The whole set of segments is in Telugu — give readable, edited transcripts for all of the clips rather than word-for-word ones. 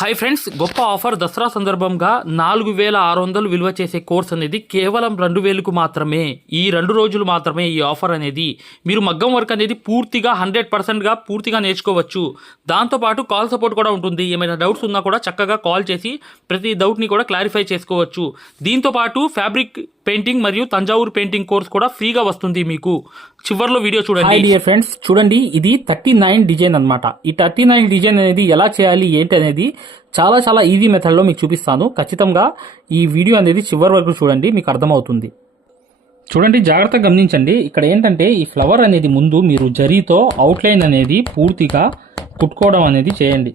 హాయ్ ఫ్రెండ్స్, గొప్ప ఆఫర్ దసరా సందర్భంగా 4600 విలువ చేసే కోర్స్ అనేది కేవలం 2000కు మాత్రమే. ఈ 2 రోజులు మాత్రమే ఈ ఆఫర్ అనేది. మీరు మగ్గం వర్క్ అనేది పూర్తిగా 100%గా పూర్తిగా నేర్చుకోవచ్చు. దాంతోపాటు కాల్ సపోర్ట్ కూడా ఉంటుంది. ఏమైనా డౌట్స్ ఉన్నా కూడా చక్కగా కాల్ చేసి ప్రతి డౌట్ని కూడా క్లారిఫై చేసుకోవచ్చు. దీంతోపాటు ఫ్యాబ్రిక్ పెయింటింగ్ మరియు తంజావూరు పెయింటింగ్ కోర్స్ కూడా ఫ్రీగా వస్తుంది మీకు. చివర్లో వీడియో చూడండి. హాయ్ డియర్ ఫ్రెండ్స్, చూడండి ఇది 39 డిజైన్ అన్నమాట. ఈ 39 డిజైన్ అనేది ఎలా చేయాలి ఏంటి అనేది చాలా ఈజీ మెథడ్ లో మీకు చూపిస్తాను. ఖచ్చితంగా ఈ వీడియో అనేది చివరి వరకు చూడండి, మీకు అర్థమవుతుంది. చూడండి, జాగ్రత్తగా గమనించండి. ఇక్కడ ఏంటంటే ఈ ఫ్లవర్ అనేది ముందు మీరు జరీతో అవుట్లైన్ అనేది పూర్తిగా కుట్టుకోవడం అనేది చేయండి.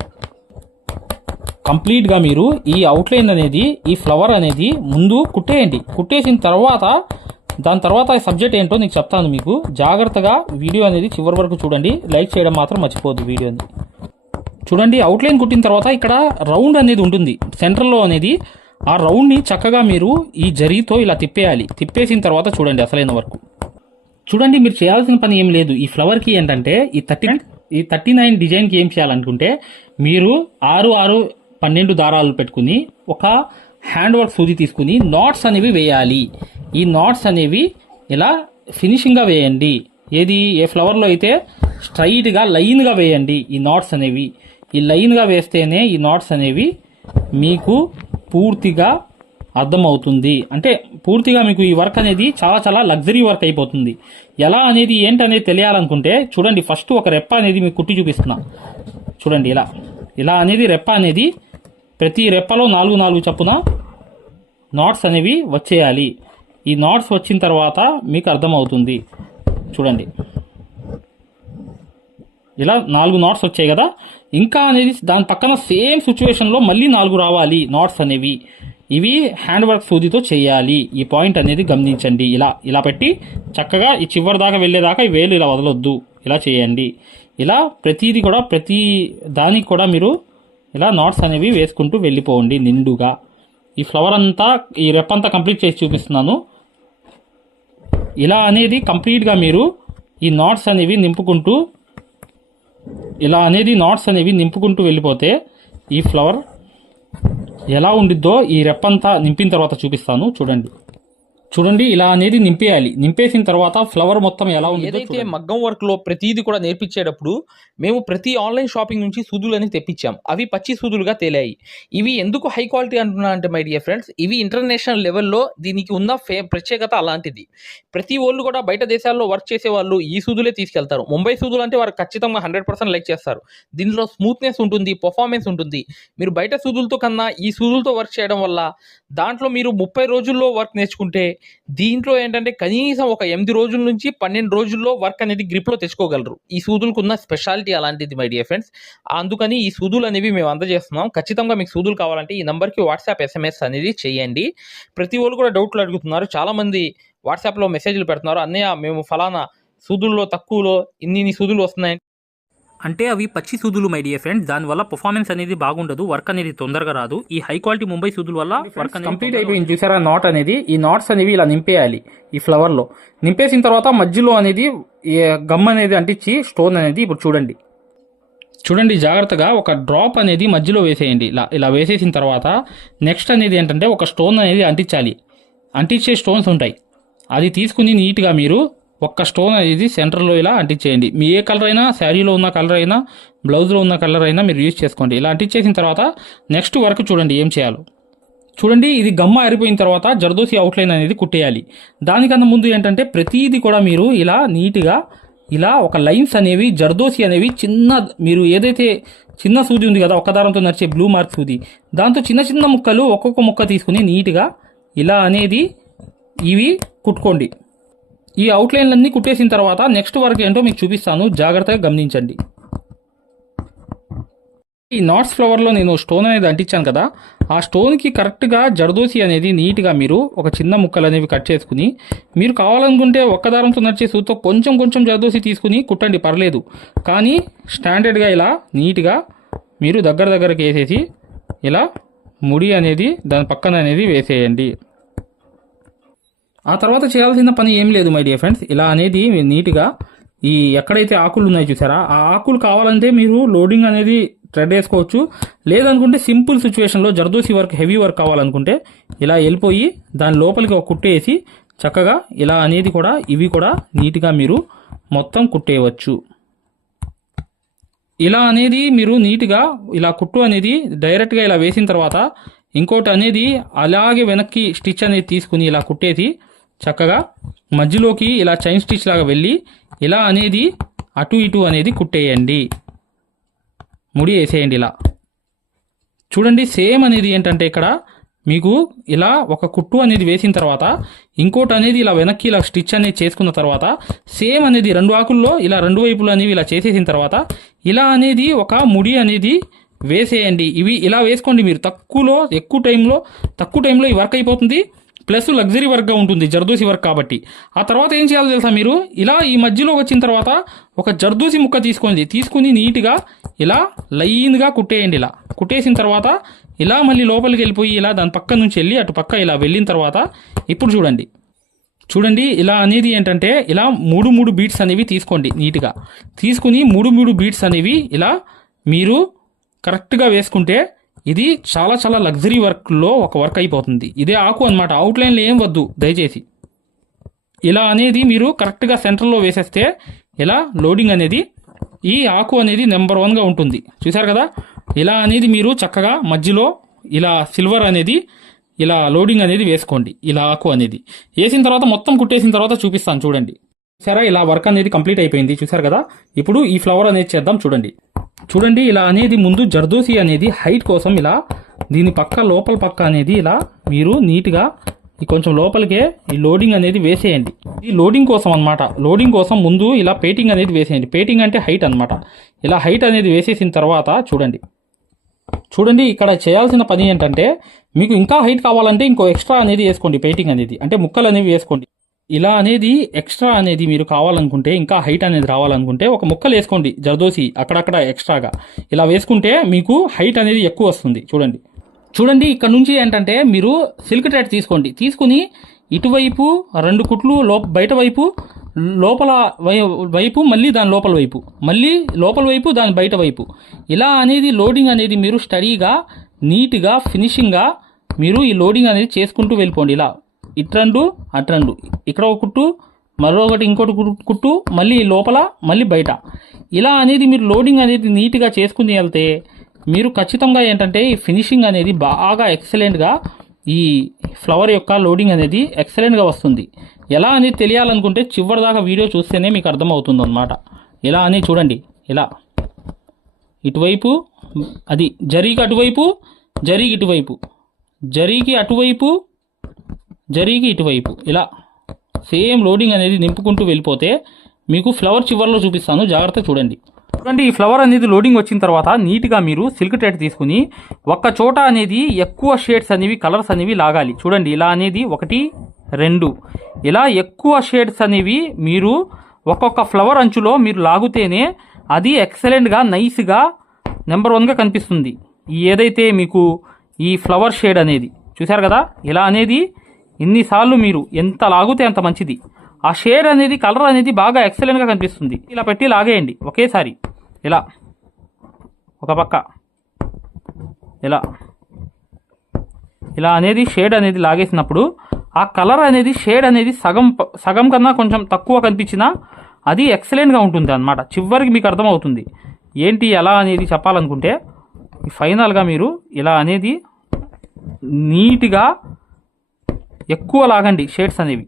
కంప్లీట్గా మీరు ఈ అవుట్లైన్ అనేది ఈ ఫ్లవర్ అనేది ముందు కుట్టేయండి. కుట్టేసిన తర్వాత దాని తర్వాత సబ్జెక్ట్ ఏంటో నీకు చెప్తాను. మీకు జాగ్రత్తగా వీడియో అనేది చివరి వరకు చూడండి. లైక్ చేయడం మాత్రం మర్చిపోద్దు వీడియోని. చూడండి, అవుట్లైన్ కుట్టిన తర్వాత ఇక్కడ రౌండ్ అనేది ఉంటుంది సెంటర్లో అనేది. ఆ రౌండ్ని చక్కగా మీరు ఈ జరీతో ఇలా తిప్పేయాలి. తిప్పేసిన తర్వాత చూడండి అసలైన వరకు. చూడండి, మీరు చేయాల్సిన పని ఏం లేదు. ఈ ఫ్లవర్కి ఏంటంటే ఈ 39 డిజైన్కి ఏం చేయాలనుకుంటే మీరు 6, 12 దారాలు పెట్టుకుని ఒక హ్యాండ్ వర్క్ సూది తీసుకుని నాట్స్ అనేవి వేయాలి. ఈ నాట్స్ అనేవి ఇలా ఫినిషింగ్గా వేయండి. ఏది ఏ ఫ్లవర్లో అయితే స్ట్రైట్గా లైన్గా వేయండి. ఈ నాట్స్ అనేవి ఈ లైన్గా వేస్తేనే ఈ నాట్స్ అనేవి మీకు పూర్తిగా అర్థమవుతుంది. అంటే పూర్తిగా మీకు ఈ వర్క్ అనేది చాలా లగ్జరీ వర్క్ అయిపోతుంది. ఎలా అనేది ఏంటనేది తెలియాలనుకుంటే చూడండి, ఫస్ట్ ఒక రెప్ప అనేది మీకు కుట్టి చూపిస్తున్నా. చూడండి, ఇలా అనేది రెప్ప అనేది ప్రతి రెప్పలో 4 చప్పున నాట్స్ అనేవి వచ్చేయాలి. ఈ నాట్స్ వచ్చిన తర్వాత మీకు అర్థమవుతుంది. చూడండి, ఇలా 4 నాట్స్ వచ్చాయి కదా. ఇంకా అనేది దాని పక్కన సేమ్ సిచ్యువేషన్లో మళ్ళీ 4 రావాలి నాట్స్ అనేవి. ఇవి హ్యాండ్ వర్క్ సూదితో చేయాలి. ఈ పాయింట్ అనేది గమనించండి. ఇలా పెట్టి చక్కగా ఈ చివరి దాకా వెళ్ళేదాకా ఈ వేలు ఇలా వదలొద్దు. ఇలా చేయండి. ఇలా ప్రతిదీ కూడా ప్రతి దానికి కూడా మీరు ఇలా నాట్స్ అనేవి వేసుకుంటూ వెళ్ళిపోండి నిండుగా. ఈ ఫ్లవర్ అంతా ఈ రెప్పంతా కంప్లీట్ చేసి చూపిస్తున్నాను. ఇలా అనేది కంప్లీట్గా మీరు ఈ నాట్స్ అనేవి నింపుకుంటూ వెళ్ళిపోతే ఈ ఫ్లవర్ ఎలా ఉండిద్దో ఈ రెప్పంతా నింపిన తర్వాత చూపిస్తాను. చూడండి, ఇలా అనేది నింపేయాలి. నింపేసిన తర్వాత ఫ్లవర్ మొత్తం ఎలా ఉంది. ఏదైతే మగ్గం వర్క్ లో ప్రతిదీ కూడా నేర్పించేటప్పుడు మేము ప్రతి ఆన్లైన్ షాపింగ్ నుంచి సూదులని తెప్పించాం. అవి పచ్చి సూదులుగా తేలాయి. ఇవి ఎందుకు హై క్వాలిటీ అంటున్నా అంటే మై డియర్ ఫ్రెండ్స్, ఇవి ఇంటర్నేషనల్ లెవెల్లో దీనికి ఉన్న ప్రత్యేకత అలాంటిది. ప్రతి వాళ్ళు కూడా బయట దేశాల్లో వర్క్ చేసే వాళ్ళు ఈ సూదులే తీసుకెళ్తారు. ముంబై సూదులు అంటే వారు ఖచ్చితంగా 100% లైక్ చేస్తారు. దీనిలో స్మూత్నెస్ ఉంటుంది, పర్ఫార్మెన్స్ ఉంటుంది. మీరు బయట సూదులతో కన్నా ఈ సూదులతో వర్క్ చేయడం వల్ల దాంట్లో మీరు 30 రోజుల్లో వర్క్ నేర్చుకుంటే దీంట్లో ఏంటంటే కనీసం ఒక 8 రోజుల నుంచి 12 రోజుల్లో వర్క్ అనేది గ్రిప్లో తెచ్చుకోగలరు. ఈ సూదులకు ఉన్న స్పెషాలిటీ అలాంటిది మై డియర్ ఫ్రెండ్స్. అందుకని ఈ సూదులు అనేవి మేము అందజేస్తున్నాం. ఖచ్చితంగా మీకు సూదులు కావాలంటే ఈ నెంబర్కి వాట్సాప్ SMS అనేది చేయండి. ప్రతి వాళ్ళు కూడా డౌట్లు అడుగుతున్నారు. చాలామంది వాట్సాప్లో మెసేజ్లు పెడుతున్నారు, అన్నయ్య మేము ఫలానా సూదుల్లో తక్కువలో ఇన్ని సూదులు వస్తున్నాయి అంటే అవి పచ్చి సూదులు మై డియర్ ఫ్రెండ్స్. దానివల్ల పర్ఫార్మెన్స్ అనేది బాగుండదు, వర్క్ అనేది తొందరగా రాదు. ఈ హై క్వాలిటీ ముంబై సూదుల వల్ల వర్క్ అనేది కంప్లీట్ అయిపోయింది. చూసారా నాట్ అనేది, ఈ నాట్స్ అనేవి ఇలా నింపేయాలి. ఈ ఫ్లవర్ లో నింపేసిన తర్వాత మధ్యలో అనేది గమ్ అనేది అంటించి స్టోన్ అనేది ఇప్పుడు చూడండి జాగ్రత్తగా ఒక డ్రాప్ అనేది మధ్యలో వేసేయండి. ఇలా వేసేసిన తర్వాత నెక్స్ట్ అనేది ఏంటంటే ఒక స్టోన్ అనేది అంటించాలి. అంటించే స్టోన్స్ ఉంటాయి, అది తీసుకుని నీట్గా మీరు ఒక్క స్టోన్ అనేది సెంటర్లో ఇలా అంటించేయండి. మీ ఏ కలర్ అయినా, శారీలో ఉన్న కలర్ అయినా, బ్లౌజ్లో ఉన్న కలర్ అయినా మీరు యూజ్ చేసుకోండి. ఇలా అంటించేసిన తర్వాత నెక్స్ట్ వర్క్ చూడండి ఏం చేయాలో. చూడండి, ఇది గమ్మ ఆరిపోయిన తర్వాత జర్దోసి అవుట్లైన్ అనేది కుట్టేయాలి. దానికన్నా ముందు ఏంటంటే ప్రతిదీ కూడా మీరు ఇలా నీట్గా ఇలా ఒక లైన్స్ అనేవి జర్దోసి అనేవి మీరు ఏదైతే చిన్న సూది ఉంది కదా, ఒక్క దారంతో నడిచే బ్లూ మార్క్ సూది, దాంతో చిన్న ముక్కలు ఒక్కొక్క ముక్క తీసుకుని నీట్గా ఇలా అనేది ఇవి కుట్టుకోండి. ఈ అవుట్లైన్లన్నీ కుట్టేసిన తర్వాత నెక్స్ట్ వర్క్ ఏంటో మీకు చూపిస్తాను, జాగ్రత్తగా గమనించండి. ఈ నాట్స్ ఫ్లవర్లో నేను స్టోన్ అనేది అంటించాను కదా, ఆ స్టోన్కి కరెక్ట్గా జర్దోసి అనేది నీట్గా మీరు ఒక చిన్న ముక్కలు అనేవి కట్ చేసుకుని, మీరు కావాలనుకుంటే ఒక్క దారంతో నడిచే సూతో కొంచెం జర్దోసి తీసుకుని కుట్టండి, పర్లేదు. కానీ స్టాండర్డ్గా ఇలా నీట్గా మీరు దగ్గరకి వేసేసి ఇలా ముడి అనేది దాని పక్కన అనేది వేసేయండి. ఆ తర్వాత చేయాల్సిన పని ఏం లేదు మై డియర్ ఫ్రెండ్స్. ఇలా అనేది నీట్గా ఈ ఎక్కడైతే ఆకులు ఉన్నాయి చూసారా, ఆ ఆకులు కావాలంటే మీరు లోడింగ్ అనేది థ్రెడ్ వేసుకోవచ్చు. లేదనుకుంటే సింపుల్ సిచ్యువేషన్లో జర్దోసి వర్క్, హెవీ వర్క్ కావాలనుకుంటే ఇలా వెళ్ళిపోయి దాని లోపలికి ఒక కుట్టేసి చక్కగా ఇలా అనేది కూడా ఇవి కూడా నీట్గా మీరు మొత్తం కుట్టేయవచ్చు. ఇలా అనేది మీరు నీట్గా ఇలా కుట్టు అనేది డైరెక్ట్గా ఇలా వేసిన తర్వాత ఇంకోటి అనేది అలాగే వెనక్కి స్టిచ్ అనేది తీసుకుని ఇలా కుట్టేసి చక్కగా మధ్యలోకి ఇలా చైన్ స్టిచ్ లాగా వెళ్ళి ఇలా అనేది అటు ఇటు అనేది కుట్టేయండి, ముడి వేసేయండి. ఇలా చూడండి, సేమ్ అనేది ఏంటంటే ఇక్కడ మీకు ఇలా ఒక కుట్టు అనేది వేసిన తర్వాత ఇంకోటి అనేది ఇలా వెనక్కి ఇలా స్టిచ్ అనేది చేసుకున్న తర్వాత సేమ్ అనేది రెండు ఆకుల్లో ఇలా రెండు వైపులు అనేవి ఇలా చేసేసిన తర్వాత ఇలా అనేది ఒక ముడి అనేది వేసేయండి. ఇవి ఇలా వేసుకోండి మీరు. ఎక్కువ టైంలో ఈ వర్క్ అయిపోతుంది, ప్లస్ లగ్జరీ వర్క్గా ఉంటుంది జర్దోసి వర్క్ కాబట్టి. ఆ తర్వాత ఏం చేయాలో తెలుసా, మీరు ఇలా ఈ మధ్యలో వచ్చిన తర్వాత ఒక జర్దోసి ముక్క తీసుకుని నీట్గా ఇలా లైన్గా కుట్టేయండి. ఇలా కుట్టేసిన తర్వాత ఇలా మళ్ళీ లోపలికి వెళ్ళిపోయి ఇలా దాని పక్క నుంచి వెళ్ళి అటు పక్క ఇలా వెళ్ళిన తర్వాత ఇప్పుడు చూడండి ఇలా అనేది ఏంటంటే ఇలా మూడు బీట్స్ అనేవి తీసుకోండి. నీట్గా తీసుకుని మూడు బీట్స్ అనేవి ఇలా మీరు కరెక్ట్గా వేసుకుంటే ఇది చాలా చాలా లగ్జరీ వర్క్లో ఒక వర్క్ అయిపోతుంది. ఇదే ఆకు అనమాట, అవుట్లైన్లో ఏం వద్దు దయచేసి. ఇలా అనేది మీరు కరెక్ట్గా సెంటర్లో వేసేస్తే ఇలా లోడింగ్ అనేది ఈ ఆకు అనేది నెంబర్ 1గా ఉంటుంది. చూసారు కదా, ఇలా అనేది మీరు చక్కగా మధ్యలో ఇలా సిల్వర్ అనేది ఇలా లోడింగ్ అనేది వేసుకోండి. ఇలా ఆకు అనేది వేసిన తర్వాత మొత్తం కుట్టేసిన తర్వాత చూపిస్తాను చూడండి. సరే, ఇలా వర్క్ అనేది కంప్లీట్ అయిపోయింది చూసారు కదా. ఇప్పుడు ఈ ఫ్లవర్ అనేది చేద్దాం చూడండి. ఇలా అనేది ముందు జర్దోసి అనేది హైట్ కోసం ఇలా దీని లోపల పక్క అనేది ఇలా మీరు నీట్గా కొంచెం లోపలికే ఈ లోడింగ్ అనేది వేసేయండి. ఈ లోడింగ్ కోసం అనమాట. లోడింగ్ కోసం ముందు ఇలా పేటింగ్ అనేది వేసేయండి. పేటింగ్ అంటే హైట్ అనమాట. ఇలా హైట్ అనేది వేసేసిన తర్వాత చూడండి ఇక్కడ చేయాల్సిన పని ఏంటంటే మీకు ఇంకా హైట్ కావాలంటే ఇంకో ఎక్స్ట్రా అనేది వేసుకోండి. పేటింగ్ అనేది అంటే ముక్కలు అనేవి వేసుకోండి. ఇలా అనేది ఎక్స్ట్రా అనేది మీరు కావాలనుకుంటే ఇంకా హైట్ అనేది రావాలనుకుంటే ఒక ముక్కలు వేసుకోండి జర్దోసి అక్కడక్కడ ఎక్స్ట్రాగా. ఇలా వేసుకుంటే మీకు హైట్ అనేది ఎక్కువ వస్తుంది. చూడండి ఇక్కడ నుంచి ఏంటంటే మీరు సిల్క్ థ్రెడ్ తీసుకుని ఇటువైపు 2 కుట్లు బయట వైపు లోపల వైపు మళ్ళీ దాని లోపల వైపు మళ్ళీ లోపల వైపు దాని బయట వైపు ఇలా అనేది లోడింగ్ అనేది మీరు స్టడీగా నీట్గా ఫినిషింగ్గా మీరు ఈ లోడింగ్ అనేది చేసుకుంటూ వెళ్ళిపోండి. ఇలా ఇట్రండు అట్రండు ఇక్కడ ఒక కుట్టు మరొకటి ఇంకోటి కుట్టు మళ్ళీ లోపల మళ్ళీ బయట ఇలా అనేది మీరు లోడింగ్ అనేది నీట్గా చేసుకుని వెళ్తే మీరు ఖచ్చితంగా ఏంటంటే ఈ ఫినిషింగ్ అనేది బాగా ఎక్సలెంట్గా ఈ ఫ్లవర్ యొక్క లోడింగ్ అనేది ఎక్సలెంట్గా వస్తుంది. ఎలా అనేది తెలియాలనుకుంటే చివరిదాకా వీడియో చూస్తేనే మీకు అర్థమవుతుంది అన్నమాట. ఇలా అని చూడండి, ఇలా ఇటువైపు అది జరీకి అటువైపు జరీకి ఇటువైపు జరీకి అటువైపు జరీకి ఇటువైపు ఇలా సేమ్ లోడింగ్ అనేది నింపుకుంటూ వెళ్ళిపోతే మీకు ఫ్లవర్ చివర్లో చూపిస్తాను, జాగ్రత్త చూడండి. ఈ ఫ్లవర్ అనేది లోడింగ్ వచ్చిన తర్వాత నీట్గా మీరు సిల్క్ థ్రెడ్ తీసుకుని ఒక్క చోట అనేది ఎక్కువ షేడ్స్ అనేవి కలర్స్ అనేవి లాగాలి. చూడండి ఇలా అనేది 1 2 ఇలా ఎక్కువ షేడ్స్ అనేవి మీరు ఒక్కొక్క ఫ్లవర్ అంచులో మీరు లాగుతేనే అది ఎక్సలెంట్గా నైస్గా నెంబర్ 1గా కనిపిస్తుంది. ఏదైతే మీకు ఈ ఫ్లవర్ షేడ్ అనేది చూసారు కదా, ఇలా అనేది ఇన్నిసార్లు మీరు ఎంత లాగితే అంత మంచిది. ఆ షేడ్ అనేది కలర్ అనేది బాగా ఎక్సలెంట్గా కనిపిస్తుంది. ఇలా పెట్టి లాగేయండి ఒకేసారి. ఇలా ఒక పక్క ఇలా అనేది షేడ్ అనేది లాగేసినప్పుడు ఆ కలర్ అనేది షేడ్ అనేది సగం కన్నా కొంచెం తక్కువ కనిపించినా అది ఎక్సలెంట్గా ఉంటుంది అన్నమాట. చివరికి మీకు అర్థమవుతుంది ఏంటి ఎలా అనేది చెప్పాలనుకుంటే ఫైనల్గా మీరు ఇలా అనేది నీట్గా ఎక్కువ లాగండి. షేడ్స్ అనేవి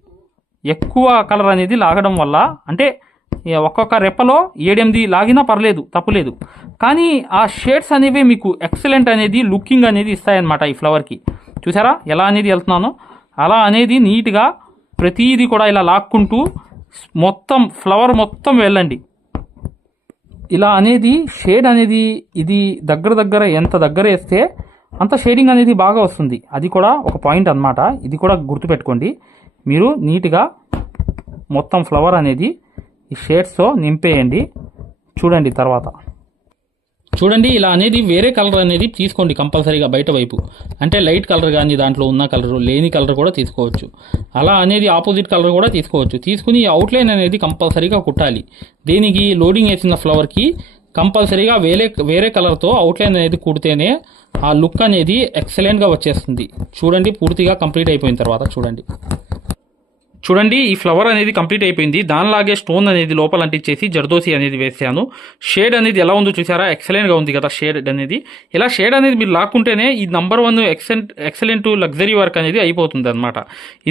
ఎక్కువ కలర్ అనేది లాగడం వల్ల అంటే ఒక్కొక్క రెప్పలో 7-8 లాగినా పర్లేదు, తప్పులేదు. కానీ ఆ షేడ్స్ అనేవి మీకు ఎక్సలెంట్ అనేది లుకింగ్ అనేది ఇస్తాయన్నమాట ఈ ఫ్లవర్కి. చూసారా ఎలా అనేది వెళ్తున్నానో అలా అనేది నీట్గా ప్రతిదీ కూడా ఇలా లాక్కుంటూ మొత్తం ఫ్లవర్ మొత్తం వెళ్ళండి. ఇలా అనేది షేడ్ అనేది ఇది దగ్గర ఎంత దగ్గర వేస్తే అంత షేడింగ్ అనేది బాగా వస్తుంది. అది కూడా ఒక పాయింట్ అన్నమాట. ఇది కూడా గుర్తుపెట్టుకోండి. మీరు నీట్గా మొత్తం ఫ్లవర్ అనేది ఈ షేడ్స్తో నింపేయండి. చూడండి తర్వాత చూడండి ఇలా అనేది వేరే కలర్ అనేది తీసుకోండి కంపల్సరీగా బయట వైపు, అంటే లైట్ కలర్ కానీ దాంట్లో ఉన్న కలర్ లేని కలర్ కూడా తీసుకోవచ్చు. అలా అనేది ఆపోజిట్ కలర్ కూడా తీసుకోవచ్చు. తీసుకుని అవుట్లైన్ అనేది కంపల్సరీగా కుట్టాలి. దీనికి లోడింగ్ వేసిన ఫ్లవర్కి కంపల్సరీగా వేరే కలర్తో అవుట్లైన్ అనేది కుడితేనే ఆ లుక్ అనేది ఎక్సలెంట్గా వచ్చేస్తుంది. చూడండి పూర్తిగా కంప్లీట్ అయిపోయిన తర్వాత చూడండి ఈ ఫ్లవర్ అనేది కంప్లీట్ అయిపోయింది. దానిలాగే స్టోన్ అనేది లోపల అంటించేసి జర్దోసి అనేది వేసాను. షేడ్ అనేది ఎలా ఉందో చూసారా, ఎక్సలెంట్గా ఉంది కదా షేడ్ అనేది. ఇలా షేడ్ అనేది మీరు లాక్కుంటేనే ఈ నంబర్ 1 ఎక్సలెంట్ లగ్జరీ వర్క్ అనేది అయిపోతుంది అనమాట.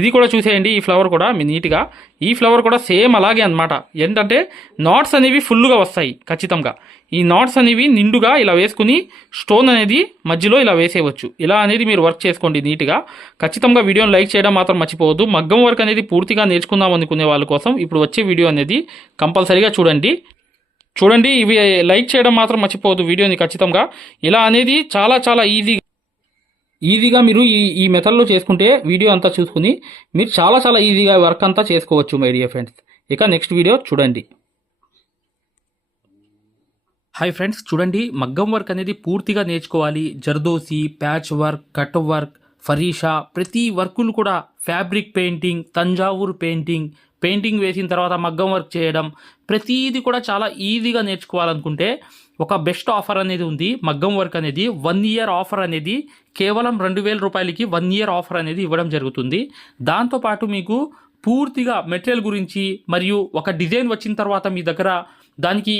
ఇది కూడా చూసేయండి, ఈ ఫ్లవర్ కూడా మీ నీట్గా, ఈ ఫ్లవర్ కూడా సేమ్ అలాగే అనమాట. ఏంటంటే నాట్స్ అనేవి ఫుల్గా వస్తాయి ఖచ్చితంగా. ఈ నాట్స్ అనేవి నిండుగా ఇలా వేసుకుని స్టోన్ అనేది మధ్యలో ఇలా వేసేయవచ్చు. ఇలా అనేది మీరు వర్క్ చేసుకోండి నీట్గా. ఖచ్చితంగా వీడియోని లైక్ చేయడం మాత్రం మర్చిపోవద్దు. మగ్గం వర్క్ అనేది పూర్తిగా నేర్చుకుందాం అనుకునే వాళ్ళ కోసం ఇప్పుడు వచ్చే వీడియో అనేది కంపల్సరీగా చూడండి. ఇవి లైక్ చేయడం మాత్రం మర్చిపోవద్దు వీడియోని ఖచ్చితంగా. ఇలా అనేది చాలా చాలా ఈజీగా మీరు ఈ మెథడ్లో చేసుకుంటే వీడియో అంతా చూసుకుని మీరు చాలా చాలా ఈజీగా వర్క్ అంతా చేసుకోవచ్చు మై డియర్ ఫ్రెండ్స్. ఇక నెక్స్ట్ వీడియో చూడండి. హాయ్ ఫ్రెండ్స్, చూడండి మగ్గం వర్క్ అనేది పూర్తిగా నేర్చుకోవాలి. జర్దోసి, ప్యాచ్ వర్క్, కట్ వర్క్, ఫరీషా, ప్రతి వర్కులు కూడా, ఫ్యాబ్రిక్ పెయింటింగ్, తంజావూరు పెయింటింగ్ వేసిన తర్వాత మగ్గం వర్క్ చేయడం, ప్రతిదీ కూడా చాలా ఈజీగా నేర్చుకోవాలనుకుంటే ఒక బెస్ట్ ఆఫర్ అనేది ఉంది. మగ్గం వర్క్ అనేది 1 year ఆఫర్ అనేది కేవలం 2000 రూపాయలకి 1 year ఆఫర్ అనేది ఇవ్వడం జరుగుతుంది. దాంతోపాటు మీకు పూర్తిగా మెటీరియల్ గురించి మరియు ఒక డిజైన్ వచ్చిన తర్వాత మీ దగ్గర దానికి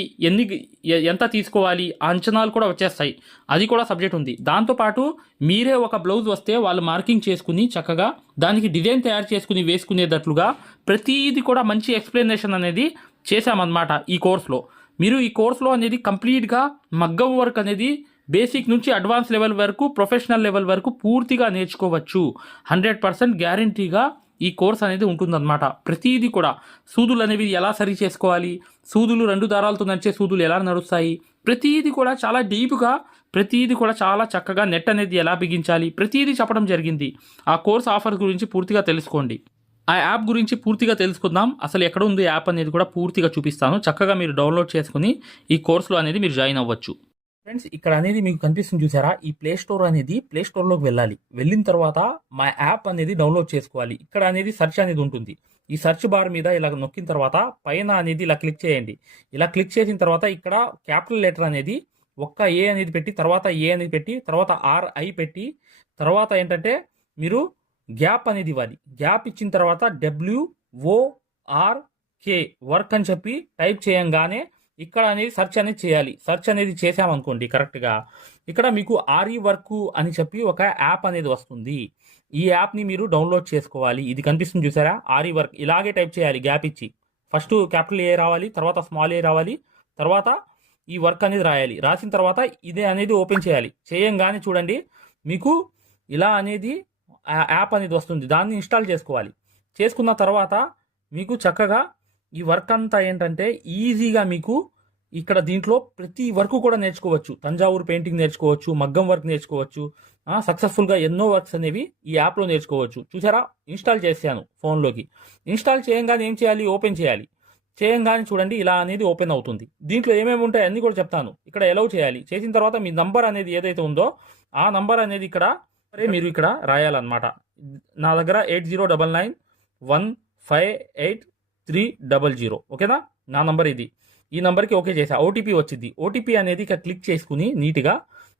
ఎంత తీసుకోవాలి అంచనాలు కూడా వచ్చేస్తాయి. అది కూడా సబ్జెక్ట్ ఉంది. దాంతోపాటు మీరే ఒక బ్లౌజ్ వస్తే వాళ్ళు మార్కింగ్ చేసుకుని చక్కగా దానికి డిజైన్ తయారు చేసుకుని వేసుకునేటట్లుగా ప్రతిదీ కూడా మంచి ఎక్స్ప్లెనేషన్ అనేది చేశామన్నమాట ఈ కోర్సులో. మీరు ఈ కోర్సులో అనేది కంప్లీట్గా మగ్గం వర్క్ అనేది బేసిక్ నుంచి అడ్వాన్స్ లెవెల్ వరకు, ప్రొఫెషనల్ లెవెల్ వరకు పూర్తిగా నేర్చుకోవచ్చు. 100% గ్యారంటీగా ఈ కోర్స్ అనేది ఉంటుందన్నమాట. ప్రతిదీ కూడా సూదులు అనేవి ఎలా సరి చేసుకోవాలి, సూదులు 2 దారాలతో నడిచే సూదులు ఎలా నడుస్తాయి, ప్రతిదీ కూడా చాలా డీప్గా, ప్రతిదీ కూడా చాలా చక్కగా నెట్ అనేది ఎలా బిగించాలి, ప్రతిదీ చెప్పడం జరిగింది. ఆ కోర్స్ ఆఫర్ గురించి పూర్తిగా తెలుసుకోండి. ఆ యాప్ గురించి పూర్తిగా తెలుసుకుందాం. అసలు ఎక్కడ ఉంది యాప్ అనేది కూడా పూర్తిగా చూపిస్తాను. చక్కగా మీరు డౌన్లోడ్ చేసుకుని ఈ కోర్సులో అనేది మీరు జాయిన్ అవ్వచ్చు. ఫ్రెండ్స్, ఇక్కడ అనేది మీకు కనిపిస్తుంది చూసారా, ఈ ప్లే స్టోర్లోకి వెళ్ళాలి. వెళ్ళిన తర్వాత మా యాప్ అనేది డౌన్లోడ్ చేసుకోవాలి. ఇక్కడ అనేది సెర్చ్ అనేది ఉంటుంది. ఈ సెర్చ్ బార్ మీద ఇలా నొక్కిన తర్వాత పైన అనేది ఇలా క్లిక్ చేయండి. ఇలా క్లిక్ చేసిన తర్వాత ఇక్కడ క్యాపిటల్ లెటర్ అనేది ఒక్క ఏ అనేది పెట్టి, తర్వాత ఏ అనేది పెట్టి, తర్వాత RI పెట్టి, తర్వాత ఏంటంటే మీరు గ్యాప్ అనేది ఇవ్వాలి. గ్యాప్ ఇచ్చిన తర్వాత WORK వర్క్ అని చెప్పి టైప్ చేయంగానే ఇక్కడ అనేది సెర్చ్ అనేది చేయాలి. సెర్చ్ అనేది చేసామనుకోండి కరెక్ట్గా, ఇక్కడ మీకు RE వర్క్ అని చెప్పి ఒక యాప్ అనేది వస్తుంది. ఈ యాప్ని మీరు డౌన్లోడ్ చేసుకోవాలి. ఇది కనిపిస్తుంది చూసారా, RE వర్క్. ఇలాగే టైప్ చేయాలి గ్యాప్ ఇచ్చి. ఫస్ట్ క్యాపిటల్ ఏ రావాలి, తర్వాత స్మాల్ ఏ రావాలి, తర్వాత ఈ వర్క్ అనేది రాయాలి. రాసిన తర్వాత ఇదే అనేది ఓపెన్ చేయాలి. చేయంగానే చూడండి మీకు ఇలా అనేది యాప్ అనేది వస్తుంది. దాన్ని ఇన్స్టాల్ చేసుకోవాలి. చేసుకున్న తర్వాత మీకు చక్కగా ఈ వర్క్ అంతా ఏంటంటే ఈజీగా మీకు ఇక్కడ దీంట్లో ప్రతి వర్క్ కూడా నేర్చుకోవచ్చు. తంజావూరు పెయింటింగ్ నేర్చుకోవచ్చు, మగ్గం వర్క్ నేర్చుకోవచ్చు. సక్సెస్ఫుల్గా ఎన్నో వర్క్స్ అనేవి ఈ యాప్లో నేర్చుకోవచ్చు. చూసారా, ఇన్స్టాల్ చేశాను ఫోన్లోకి. ఇన్స్టాల్ చేయంగానే ఏం చేయాలి, ఓపెన్ చేయాలి. చేయంగానే చూడండి ఇలా అనేది ఓపెన్ అవుతుంది. దీంట్లో ఏమేమి ఉంటాయి అన్నీ కూడా చెప్తాను. ఇక్కడ ఎలౌ చేయాలి. చేసిన తర్వాత మీ నంబర్ అనేది ఏదైతే ఉందో ఆ నంబర్ అనేది ఇక్కడ మీరు ఇక్కడ రాయాలన్నమాట. నా దగ్గర 8099158300. ఓకేనా, నా నంబర్ ఇది. ఈ నంబర్కి ఓకే చేసా. ఓటీపీ వచ్చింది. ఓటీపీ అనేది ఇక్కడ క్లిక్ చేసుకుని నీట్గా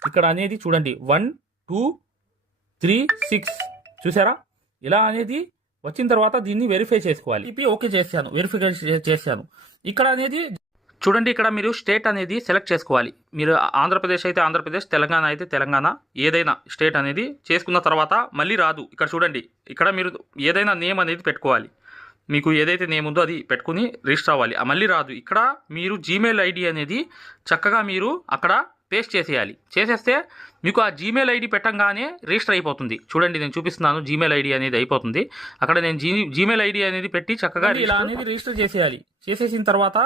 ఇక్కడ అనేది చూడండి 1236 చూసారా, ఇలా అనేది వచ్చిన తర్వాత దీన్ని వెరిఫై చేసుకోవాలి. ఓటీపీ ఓకే చేశాను, వెరిఫై చేశాను. ఇక్కడ అనేది చూడండి, ఇక్కడ మీరు స్టేట్ అనేది సెలెక్ట్ చేసుకోవాలి. మీరు ఆంధ్రప్రదేశ్ అయితే ఆంధ్రప్రదేశ్, తెలంగాణ అయితే తెలంగాణ, ఏదైనా స్టేట్ అనేది చేసుకున్న తర్వాత మళ్ళీ రాదు. ఇక్కడ చూడండి, ఇక్కడ మీరు ఏదైనా నేమ్ అనేది పెట్టుకోవాలి. మీకు ఏదైతే నేమ్ ఉందో అది పెట్టుకుని రిజిస్టర్ అవ్వాలి. మళ్ళీ రాదు. ఇక్కడ మీరు జీమెయిల్ ఐడి అనేది చక్కగా మీరు అక్కడ పేస్ట్ చేసేయాలి. చేసేస్తే మీకు ఆ జీమెయిల్ ఐడి పెట్టంగానే రిజిస్టర్ అయిపోతుంది. చూడండి, నేను చూపిస్తున్నాను. జీమెయిల్ ఐడి అనేది అయిపోతుంది. అక్కడ నేను జీమెయిల్ ఐడి అనేది పెట్టి చక్కగా ఇలా అనేది రిజిస్టర్ చేసేయాలి. చేసేసిన తర్వాత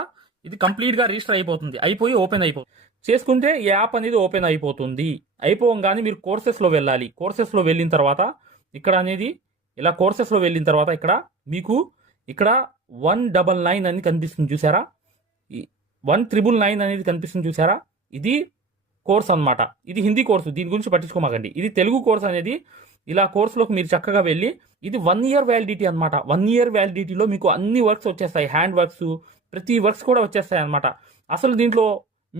ఇది కంప్లీట్గా రిజిస్టర్ అయిపోతుంది. అయిపోయి ఓపెన్ అయిపోతుంది. చేసుకుంటే ఈ యాప్ అనేది ఓపెన్ అయిపోతుంది. అయిపోగానే మీరు కోర్సెస్లో వెళ్ళాలి. కోర్సెస్లో వెళ్ళిన తర్వాత ఇక్కడ అనేది ఇలా కోర్సెస్లో వెళ్ళిన తర్వాత ఇక్కడ మీకు ఇక్కడ 199 అని కనిపిస్తుంది చూసారా, 1999 అనేది కనిపిస్తుంది చూసారా. ఇది కోర్స్ అన్నమాట. ఇది హిందీ కోర్సు, దీని గురించి పట్టించుకోమాకండి. ఇది తెలుగు కోర్స్ అనేది ఇలా కోర్సులోకి మీరు చక్కగా వెళ్ళి, ఇది 1 ఇయర్ వ్యాలిడిటీ అనమాట. 1 ఇయర్ వ్యాలిడిటీలో మీకు అన్ని వర్క్స్ వచ్చేస్తాయి, హ్యాండ్ వర్క్స్, ప్రతి వర్క్స్ కూడా వచ్చేస్తాయి అనమాట. అసలు దీంట్లో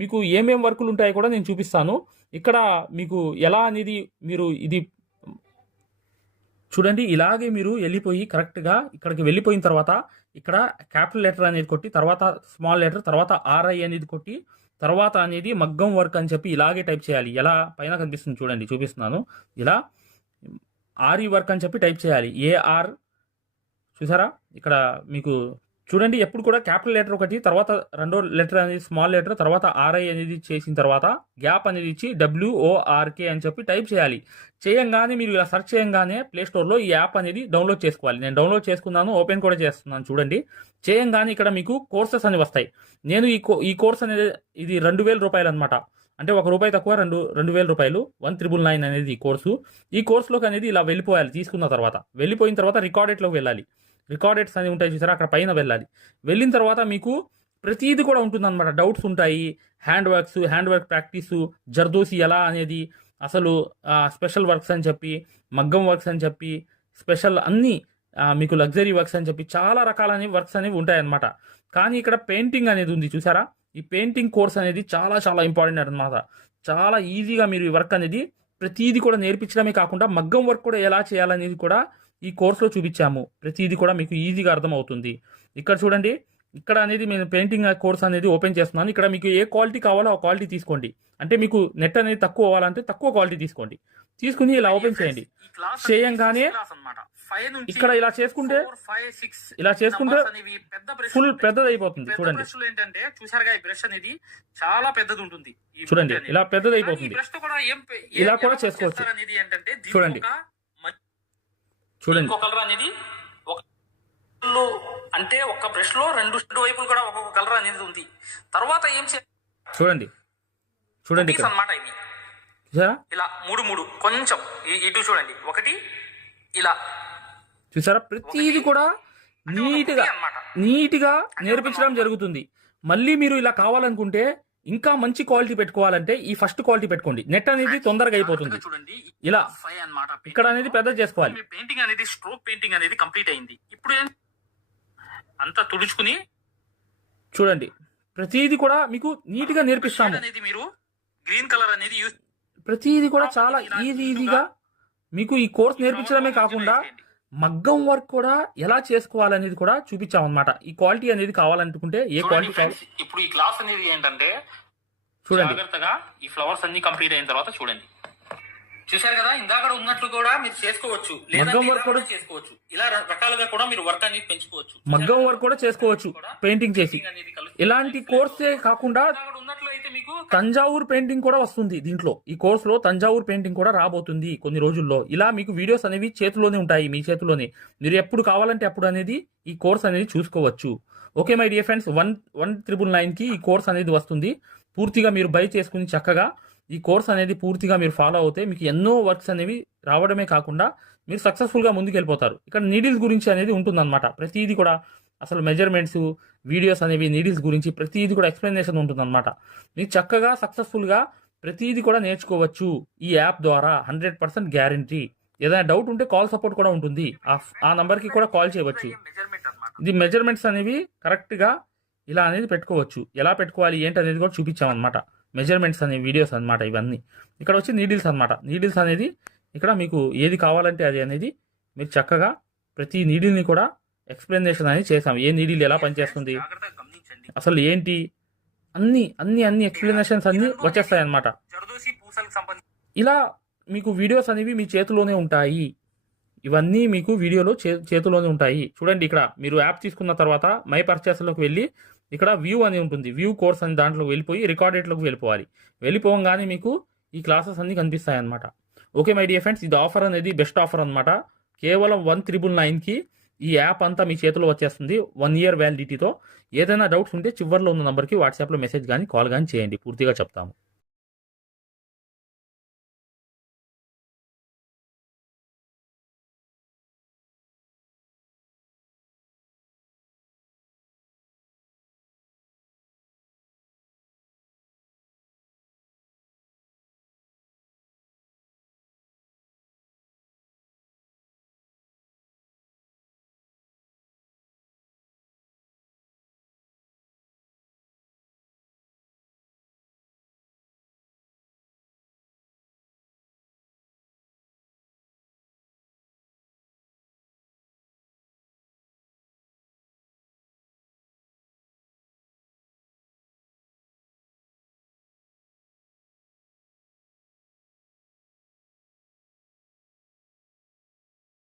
మీకు ఏమేం వర్కులు ఉంటాయో కూడా నేను చూపిస్తాను. ఇక్కడ మీకు ఎలా అనేది మీరు ఇది చూడండి. ఇలాగే మీరు వెళ్ళిపోయి కరెక్ట్గా ఇక్కడికి వెళ్ళిపోయిన తర్వాత ఇక్కడ క్యాపిటల్ లెటర్ అనేది కొట్టి, తర్వాత స్మాల్ లెటర్, తర్వాత ఆర్ఐ అనేది కొట్టి, తర్వాత అనేది మగ్గం వర్క్ అని చెప్పి ఇలాగే టైప్ చేయాలి. ఎలా పైన కనిపిస్తుంది చూడండి, చూపిస్తున్నాను. ఇలా ఆర్ఈ వర్క్ అని చెప్పి టైప్ చేయాలి. ఏఆర్ చూసారా ఇక్కడ మీకు చూడండి. ఎప్పుడు కూడా క్యాపిటల్ లెటర్ ఒకటి, తర్వాత రెండో లెటర్ అనేది స్మాల్ లెటర్, తర్వాత ఆర్ఐ అనేది చేసిన తర్వాత గ్యాప్ అనేది ఇచ్చి WORK అని చెప్పి టైప్ చేయాలి. చేయంగానే మీరు ఇలా సెర్చ్ చేయంగానే ప్లే స్టోర్లో ఈ యాప్ అనేది డౌన్లోడ్ చేసుకోవాలి. నేను డౌన్లోడ్ చేసుకున్నాను, ఓపెన్ కూడా చేస్తున్నాను చూడండి. చేయంగానే ఇక్కడ మీకు కోర్సెస్ అని వస్తాయి. నేను ఈ కోర్స్ అనేది ఇది 2000 రూపాయలు అనమాట. అంటే ₹1 తక్కువ, 2000 రూపాయలు. 1999 అనేది ఈ కోర్సు. ఈ కోర్సులోకి అనేది ఇలా వెళ్ళిపోయాలి. తీసుకున్న తర్వాత వెళ్ళిపోయిన తర్వాత రికార్డెట్లోకి వెళ్ళాలి. రికార్డెట్స్ అనేవి ఉంటాయి చూసారా, అక్కడ పైన వెళ్ళాలి. వెళ్ళిన తర్వాత మీకు ప్రతిదీ కూడా ఉంటుంది అనమాట. డౌట్స్ ఉంటాయి, హ్యాండ్ వర్క్ ప్రాక్టీసు, జర్దోసి ఎలా అనేది, అసలు స్పెషల్ వర్క్స్ అని చెప్పి, మగ్గం వర్క్స్ అని చెప్పి, స్పెషల్ అన్నీ మీకు లగ్జరీ వర్క్స్ అని చెప్పి చాలా రకాలైన వర్క్స్ అనేవి ఉంటాయన్నమాట. కానీ ఇక్కడ పెయింటింగ్ అనేది ఉంది చూసారా. ఈ పెయింటింగ్ కోర్స్ అనేది చాలా చాలా ఇంపార్టెంట్ అనమాట. చాలా ఈజీగా మీరు ఈ వర్క్ అనేది ప్రతిదీ కూడా నేర్పించడమే కాకుండా మగ్గం వర్క్ కూడా ఎలా చేయాలనేది కూడా ఈ కోర్సులో చూపించాము. ప్రతిదీ కూడా మీకు ఈజీగా అర్థమవుతుంది. ఇక్కడ చూడండి, ఇక్కడ అనేది నేను పెయింటింగ్ కోర్స్ అనేది ఓపెన్ చేస్తున్నాను. ఇక్కడ మీకు ఏ క్వాలిటీ కావాలో ఆ క్వాలిటీ తీసుకోండి. అంటే మీకు నెట్ అనేది తక్కువ అవ్వాలంటే తక్కువ క్వాలిటీ తీసుకోండి. తీసుకుని ఇలా ఓపెన్ చేయండి. చేయంగానే ఇక్కడ ఇలా చేసుకుంటే ఫుల్ పెద్దది అయిపోతుంది. చూడండి, ఏంటంటే చూసారుగా ఈ బ్రష్ అనేది చాలా పెద్దది ఉంటుంది. చూడండి ఇలా పెద్దది అయిపోతుంది. ఇలా కూడా చేసుకోవచ్చు. చూడండి చూడండి కలర్ అనేది అంటే ఒక బ్రష్ లో రెండు వైపులు కూడా ఒక్కొక్క కలర్ అనేది ఉంది. తర్వాత ఏం చూడండి చూడండి అన్నమాట. ఇది ఇలా మూడు కొంచెం ఇటు చూడండి, ఒకటి ఇలా చూసారా. ప్రతిది కూడా నీట్గా నేర్పించడం జరుగుతుంది. మళ్ళీ మీరు ఇలా కావాలనుకుంటే ఇంకా మంచి క్వాలిటీ పెట్టుకోవాలంటే ఈ ఫస్ట్ క్వాలిటీ పెట్టుకోండి. నెట్ అనేది తొందరగా అయిపోతుంది. ఇలా ఇక్కడ అనేది పెద్ద చేసుకోవాలి. పెయింటింగ్ అనేది స్ట్రోక్ పెయింటింగ్ అనేది కంప్లీట్ అయింది. ఇప్పుడు అంతా తుడుచుకుని చూడండి, ప్రతిది కూడా మీకు నీట్ గా నేర్పిస్తాము. అనేది మీరు గ్రీన్ కలర్ అనేది యూస్, ప్రతిది కూడా చాలా ఈజీగా మీకు ఈ కోర్స్ నేర్పించడమే కాకుండా మగ్గం వర్క్ కూడా ఎలా చేసుకోవాలనేది కూడా చూపించాం అనమాట. ఈ క్వాలిటీ అనేది కావాలనుకుంటే ఏ క్వాలిటీ కావాలి. ఇప్పుడు ఈ క్లాస్ అనేది ఏంటంటే చూడండి, జాగ్రత్తగా ఈ ఫ్లవర్స్ అన్ని కంప్లీట్ అయిన తర్వాత చూడండి. చూసారు కదా, ఇందాక ఉన్నట్లు కూడా మీరు చేసుకోవచ్చు, మగ్గం వర్క్ కూడా చేసుకోవచ్చు. ఇలా రకాలుగా కూడా మీరు వర్క్ అనేది పెంచుకోవచ్చు. మగ్గం వర్క్ కూడా చేసుకోవచ్చు పెయింటింగ్ చేసి. ఇలాంటి కోర్సే కాకుండా తంజావూర్ పెయింటింగ్ కూడా వస్తుంది దీంట్లో. ఈ కోర్సులో తంజావూర్ పెయింటింగ్ కూడా రాబోతుంది కొన్ని రోజుల్లో. ఇలా మీకు వీడియోస్ అనేవి చేతిలోనే ఉంటాయి, మీ చేతిలోనే. మీరు ఎప్పుడు కావాలంటే అప్పుడు అనేది ఈ కోర్స్ అనేది చూసుకోవచ్చు. ఓకే మై డియర్ ఫ్రెండ్స్, 1999కి ఈ కోర్స్ అనేది వస్తుంది. పూర్తిగా మీరు బై చేసుకుని చక్కగా ఈ కోర్స్ అనేది పూర్తిగా మీరు ఫాలో అవుతే మీకు ఎన్నో వర్క్స్ అనేవి రావడమే కాకుండా మీరు సక్సెస్ఫుల్గా ముందుకు వెళ్ళిపోతారు. ఇక్కడ నీడిల్స్ గురించి అనేది ఉంటుందన్నమాట. ప్రతిదీ కూడా అసలు మెజర్మెంట్స్, వీడియోస్ అనేవి, నీడిల్స్ గురించి ప్రతిదీ కూడా ఎక్స్ప్లెనేషన్ ఉంటుందన్నమాట. మీకు చక్కగా సక్సెస్ఫుల్గా ప్రతిదీ కూడా నేర్చుకోవచ్చు ఈ యాప్ ద్వారా. 100% గ్యారంటీ. ఏదైనా డౌట్ ఉంటే కాల్ సపోర్ట్ కూడా ఉంటుంది. ఆ నంబర్కి కూడా కాల్ చేయవచ్చు. ఇది మెజర్మెంట్స్ అనేవి కరెక్ట్గా ఇలా అనేది పెట్టుకోవచ్చు. ఎలా పెట్టుకోవాలి ఏంటి అనేది కూడా చూపించామన్నమాట. మెజర్మెంట్స్ అనే వీడియోస్ అనమాట ఇవన్నీ. ఇక్కడ వచ్చి నీడిల్స్ అనమాట. నీడిల్స్ అనేది ఇక్కడ మీకు ఏది కావాలంటే అది అనేది మీరు చక్కగా ప్రతి నీడిల్ని కూడా ఎక్స్ప్లెనేషన్ అనేది చేసాం. ఏ నీడిల్ ఎలా పనిచేస్తుంది, అసలు ఏంటి, అన్ని ఎక్స్ప్లెనేషన్స్ అన్ని వచ్చేస్తాయి అనమాట. ఇలా మీకు వీడియోస్ అనేవి మీ చేతిలోనే ఉంటాయి. ఇవన్నీ మీకు వీడియోలో చేతిలోనే ఉంటాయి. చూడండి, ఇక్కడ మీరు యాప్ తీసుకున్న తర్వాత మై పర్చేస్లోకి వెళ్ళి ఇక్కడ వ్యూ అని ఉంటుంది. వ్యూ కోర్స్ అని దాంట్లో వెళ్ళిపోయి రికార్డెట్లోకి వెళ్ళిపోవాలి. వెళ్ళిపోగానే మీకు ఈ క్లాసెస్ అన్ని కనిపిస్తాయి అనమాట. ఓకే మై డియర్ ఫ్రెండ్స్, ఇది ఆఫర్ అనేది బెస్ట్ ఆఫర్ అనమాట. కేవలం 1999కి ఈ యాప్ అంతా మీ చేతిలో వచ్చేస్తుంది 1 ఇయర్ వ్యాలిడిటీతో. ఏదైనా డౌట్స్ ఉంటే చివరిలో ఉన్న నంబర్కి వాట్సాప్లో మెసేజ్ కానీ కాల్ కానీ చేయండి, పూర్తిగా చెప్తాము.